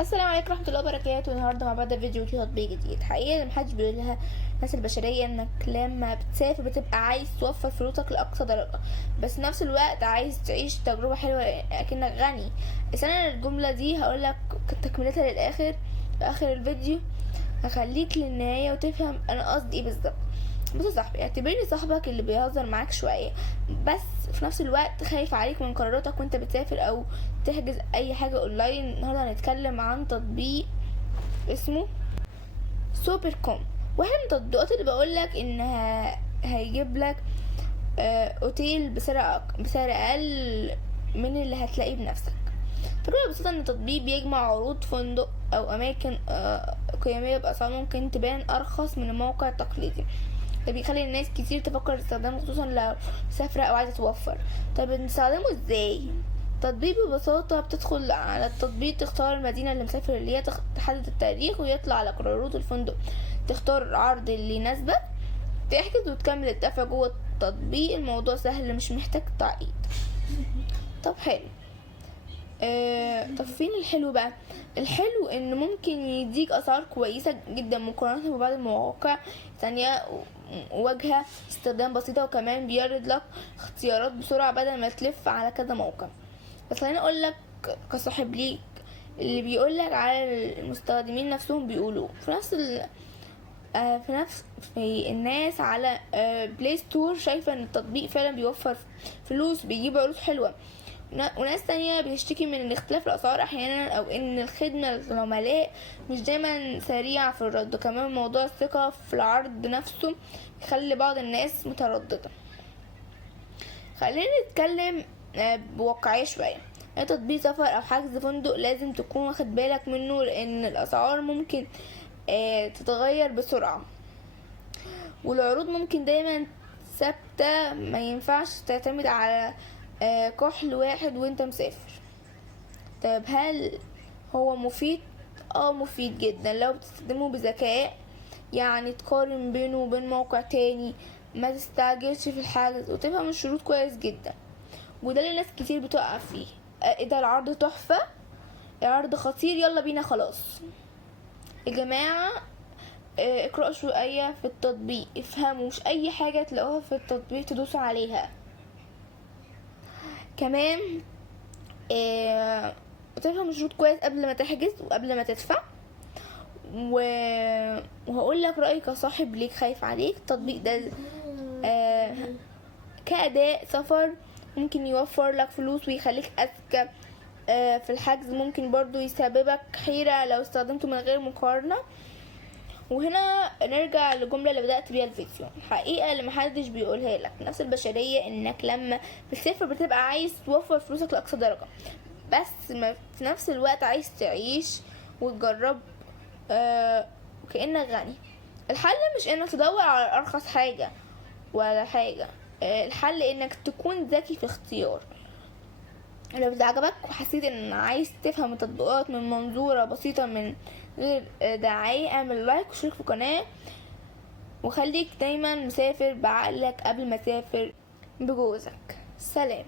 السلام عليكم ورحمه الله وبركاته. النهارده مع بعض فيديو فيه تطبيق جديد. حقيقه محدش بيقول لها الناس البشريه انك لما بتسافر بتبقى عايز توفر فلوسك لاقصى درجه، بس في نفس الوقت عايز تعيش تجربه حلوه اكنك غني. بس انا الجمله دي هقولك تكملتها للاخر في اخر الفيديو، هخليك للنهايه وتفهم انا قصدي ايه بالظبط. بص يا صاحبي، اعتبرني صاحبك اللي بيهزر معاك شويه، بس في نفس الوقت خايف عليك من قراراتك وانت بتسافر او تحجز اي حاجه اونلاين. النهارده هنتكلم عن تطبيق اسمه سوبر كوم، واحد من التطبيقات اللي بقولك انها هيجيب لك اوتيل بسعر اقل من اللي هتلاقيه بنفسك. فكرة ببساطة ان التطبيق بيجمع عروض فندق او اماكن قيمية باسعار ممكن تبان ارخص من الموقع التقليدي. ده بيخلي الناس كتير تفكر تستخدمه، خصوصا لو مسافرة او عايزة توفر. طيب نستخدمه ازاي؟ تطبيق ببساطة بتدخل على التطبيق، تختار المدينة اللي مسافر اللي هي، تحدد التاريخ ويطلع لك عروض الفندق، تختار العرض اللي يناسبك، تحجز وتكمل الدفع جوه التطبيق. الموضوع سهل مش محتاج تعقيد. طب حلو. طب فين الحلو بقى؟ الحلو ان ممكن يديك اسعار كويسة جدا مقارنة ببعض المواقع تانية، واجهة استخدام بسيطة، وكمان بيعرض لك اختيارات بسرعة بدل ما تلف على كذا موقع. بس خليني اقول لك كصاحب ليك، اللي بيقول لك على المستخدمين نفسهم بيقولوا في الناس على بلاي ستور شايفة ان التطبيق فعلا بيوفر فلوس، بيجيب عروض حلوة. وناس تانية بتشتكي من اختلاف الأسعار أحيانا، أو إن الخدمة للعملاء مش دايما سريعة في الرد. وكمان موضوع الثقة في العرض نفسه يخلي بعض الناس مترددة. خلينا نتكلم بواقعية شوية. تطبيق سفر أو حجز فندق لازم تكون واخد بالك منه، لأن الأسعار ممكن تتغير بسرعة، والعروض ممكن دايما ثابتة. ما ينفعش تعتمد على كحل واحد وانت مسافر. طيب هل هو مفيد؟ مفيد جدا لو بتستخدمه بذكاء، يعني تقارن بينه وبين موقع تاني، ما تستعجلش في الحجز، وتفهم الشروط كويس جدا. وده اللي ناس كتير بتقف فيه. ده العرض تحفة، العرض خطير، يلا بينا خلاص. يا جماعة اقرأوا شوية في التطبيق، افهموا، مش اي حاجة تلاقوها في التطبيق تدوسوا عليها. كمان وتفهم الشروط كويس قبل ما تحجز وقبل ما تدفع. وهقول لك رأيي كصاحب ليك خايف عليك. التطبيق ده كأداء سفر ممكن يوفر لك فلوس ويخليك أذكى في الحجز، ممكن برضو يسببك حيرة لو استخدمته من غير مقارنة. وهنا نرجع للجملة اللي بدأت بيها الفيديو، الحقيقة اللي محدش بيقولها لك، نفس البشرية، انك لما بتسافر بتبقى عايز توفر فلوسك لأقصى درجة، بس في نفس الوقت عايز تعيش وتجرب وكأنك غني. الحل مش انك تدور على ارخص حاجة ولا حاجة، الحل انك تكون ذكي في اختيار. لو ده عجبك وحسيت ان عايز تفهم التطبيقات من منظورة بسيطة من غير دعاية، اعمل لايك وشارك في القناة، وخليك دايما مسافر بعقلك قبل ما تسافر بجوزك. سلام.